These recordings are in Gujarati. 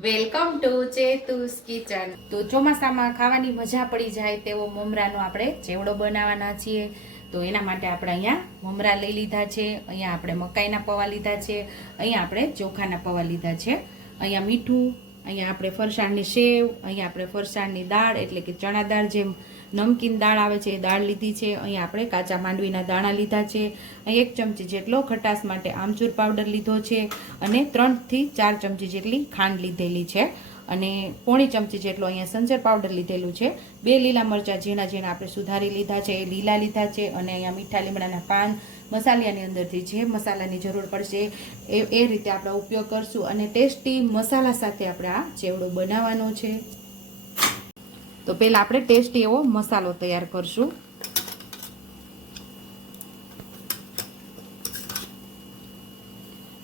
Welcome to ચેતુસ kitchen. તો ચોમાસામાં ખાવાની મજા પડી જાય તેવો મમરાનો આપણે ચેવડો બનાવવાના છીએ. તો એના માટે આપણે અહીંયા મમરા લઈ લીધા છે, અહીંયા આપણે મકાઈના પૌવા લીધા છે, અહીંયા આપણે ચોખાના પૌવા લીધા છે, અહીંયા મીઠું અહીંયા આપણે ફરસાણની સેવ, અહીંયા આપણે ફરસાણની દાળ, એટલે કે ચણા દાળ જેમ નમકીન દાળ આવે છે, એ દાળ લીધી છે. અહીંયા આપણે કાચા માંડવીના દાણા લીધા છે. અહીં એક ચમચી જેટલો ખટાશ માટે આમચૂર પાવડર લીધો છે અને ત્રણથી ચાર ચમચી જેટલી ખાંડ લીધેલી છે. અને પોણી ચમચી જેટલો અહીંયા સંચર પાવડર લીધેલું છે. બે લીલા મરચાં ઝીણા ઝીણા આપણે સુધારી લીધા છે, એ લીલા લીધા છે અને અહીંયા મીઠા લીમડાના પાન મસાલિયાની અંદરથી જે મસાલાની જરૂર પડશે એ એ રીતે આપણે ઉપયોગ કરશું અને ટેસ્ટી મસાલા સાથે આપણે આ ચેવડો બનાવવાનો છે. તો પહેલાં આપણે ટેસ્ટી એવો મસાલો તૈયાર કરશું.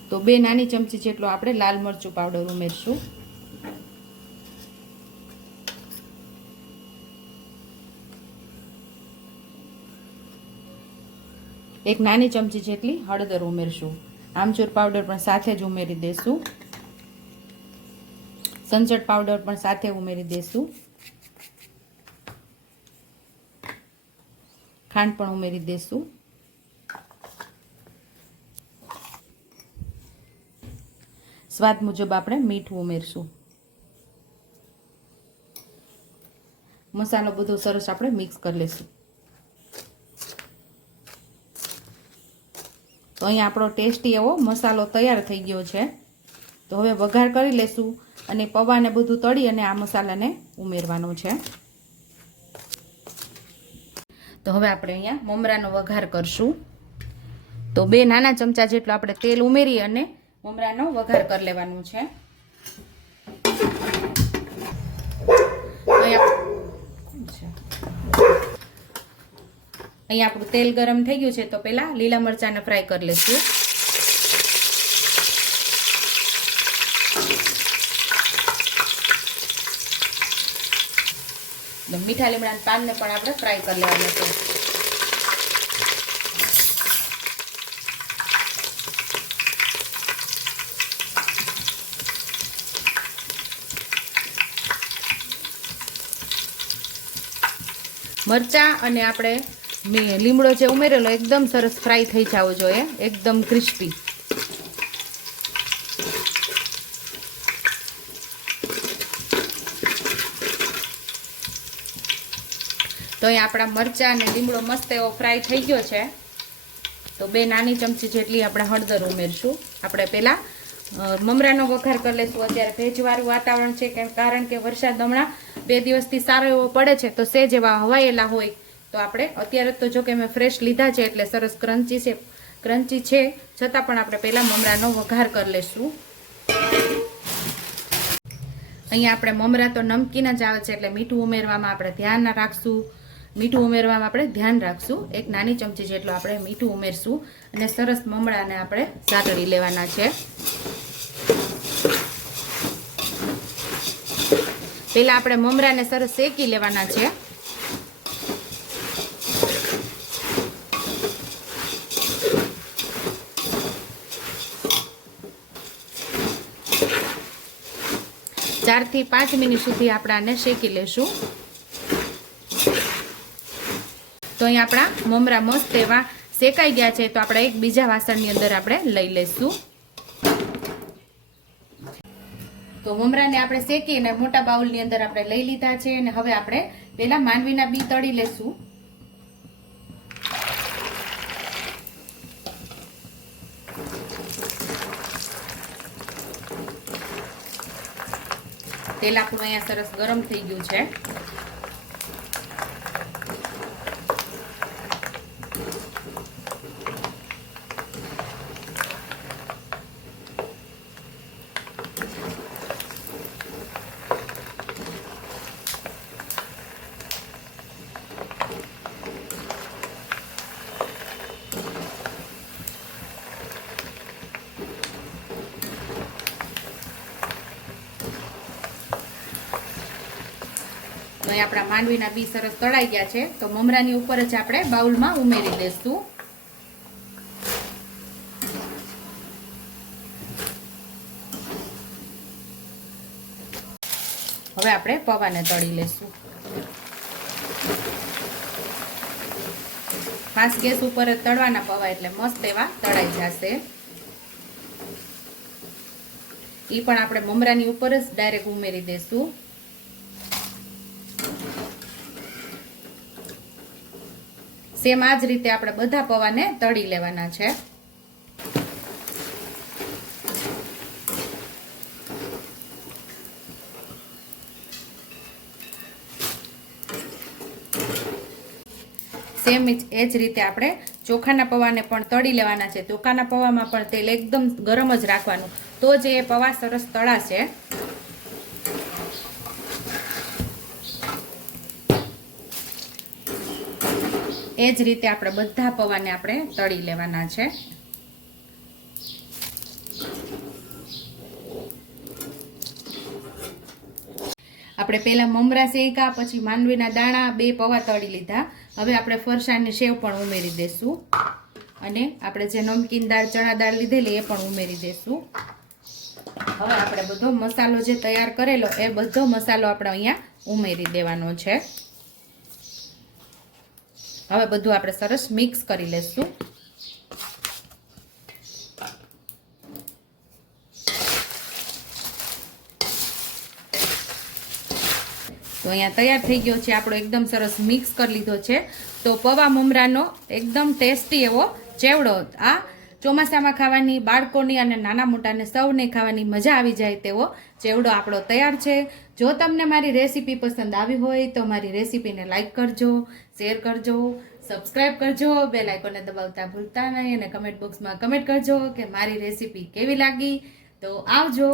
તો બે નાની ચમચી જેટલો આપણે લાલ મરચું પાવડર ઉમેરશું. એક નાની ચમચી જેટલી હળદર ઉમેરશું. આમચૂર પાવડર પણ સાથે જ ઉમેરી દેશું. સંચળ પાવડર પણ સાથે ઉમેરી દેશું. ખાંડ પણ ઉમેરી દેશું. સ્વાદ મુજબ આપણે મીઠું ઉમેરશું. મસાલો બધો સરસ આપણે મિક્સ કરી લઈશું તો અહીંયા આપણો ટેસ્ટી એવો મસાલો તૈયાર થઈ ગયો છે. તો હવે વઘાર કરી લેશું અને પૌવાને બધું તળી અને આ મસાલાને ઉમેરવાનો છે. તો હવે આપણે અહીંયા મમરાનો વઘાર કરશું. તો બે નાના ચમચા જેટલું આપણે તેલ ઉમેરી અને મમરાનો વઘાર કરી લેવાનું છે અહીંયા અહીંયા આપણું તેલ ગરમ થઈ ગયું છે તો પહેલાં લીલા મરચાંને ફ્રાય કરી લઈશું. મીઠા લીમડાના પાનને પણ આપણે ફ્રાય કરી લેવાના છે. મરચાં અને આપણે લીમડો જે ઉમેરેલો, એકદમ સરસ ફ્રાય થઈ જવો જોઈએ, એકદમ ક્રિસ્પી. તો અહીં આપણા મરચાં અને લીમડો મસ્ત એવો ફ્રાય થઈ ગયો છે. તો બે નાની ચમચી જેટલી આપણે હળદર ઉમેરશું. આપણે પહેલાં મમરાનો વઘાર કરી લઈશું અત્યારે ભેજવાળું વાતાવરણ છે કારણ કે વરસાદ હમણાં બે દિવસથી સારો એવો પડે છે, તો સેજ એવા હવાયેલા હોય. તો આપણે અત્યારે તો જો કે મેં ફ્રેશ લીધા છે એટલે સરસ ક્રન્ચી છે ક્રન્ચી છે. છતાં પણ આપણે પહેલાં મમરાનો વઘાર કરી લઈશું અહીંયા આપણે મમરા તો નમકીન જ આવે છે એટલે મીઠું ઉમેરવામાં આપણે ધ્યાન રાખશું. મીઠું ઉમેરવામાં આપણે ધ્યાન રાખશું. એક નાની ચમચી જેટલું આપણે મીઠું ઉમેરશું અને સરસ મમરાને આપણે સાતળી લેવાના છે. પહેલાં આપણે મમરાને સરસ શેકી લેવાના છે. ચારથી પાંચ મિનિટ સુધી આપણે આને શેકી લેશું. તો અહીં આપણા મમરા મસ્ત એવા શેકાઈ ગયા છે, તો આપણે એક બીજા વાસણની અંદર આપણે લઈ લઈશું તો મમરાને આપણે શેકી અને મોટા બાઉલની અંદર આપણે લઈ લીધા છે, અને હવે આપણે પેલા માનવીના બી તળી લેશું. તેલ આપણું અહીંયા સરસ ગરમ થઈ ગયું છે. તો અહીં આપણા માંડવીના બી સરસ તળાઈ ગયા છે. તો મમરાની ઉપર જ આપણે બાઉલમાં ઉમેરી દઈશું હવે આપણે પૌવાને તળી લેશું. ફાસ્ટ ગેસ ઉપર જ તળવાના પૌવા એટલે મસ્ત એવા તળાઈ જશે. એ પણ આપણે મમરાની ઉપર જ ડાયરેક્ટ ઉમેરી દેશું. સેમ આ જ રીતે આપણે બધા પૌવાને તળી લેવાના છે. સેમ એ જ રીતે આપણે ચોખાના પૌવાને પણ તળી લેવાના છે. ચોખાના પૌવામાં પણ તેલ એકદમ ગરમ જ રાખવાનું. તો જે પૌવા સરસ તળાશે. એ જ રીતે આપણે બધા પૌવાને આપણે તળી લેવાના છે. આપણે પહેલાં મમરા શેકા, પછી માંડવીના દાણા, બે પૌવા તળી લીધા. હવે આપણે ફરસાણની સેવ પણ ઉમેરી દઈશું અને આપણે જે નમકીન દાળ, ચણા દાળ લીધેલી એ પણ ઉમેરી દઈશું હવે આપણે બધો મસાલો જે તૈયાર કરેલો, એ બધો મસાલો આપણે અહીંયા ઉમેરી દેવાનો છે. હવે બધું આપણે સરસ મિક્સ કરી લેશું. તો અહીંયા તૈયાર થઈ ગયો છે, આપણો એકદમ સરસ મિક્સ કરી લીધો છે. તો પૌવા મમરાનો એકદમ ટેસ્ટી એવો ચેવડો આ ચોમાસામાં ખાવાની, બાળકોની અને નાના મોટાને સૌને ખાવાની મજા આવી જાય તેવો ચેવડો આપણો તૈયાર છે. જો તમને મારી રેસીપી પસંદ આવી હોય તો મારી રેસીપીને લાઇક કરજો, શેર કરજો, સબસ્ક્રાઇબ કરજો બે લાઇકોને દબાવતા ભૂલતા નહીં અને કમેન્ટ બોક્સમાં કમેન્ટ કરજો કે મારી રેસીપી કેવી લાગી. તો આવજો.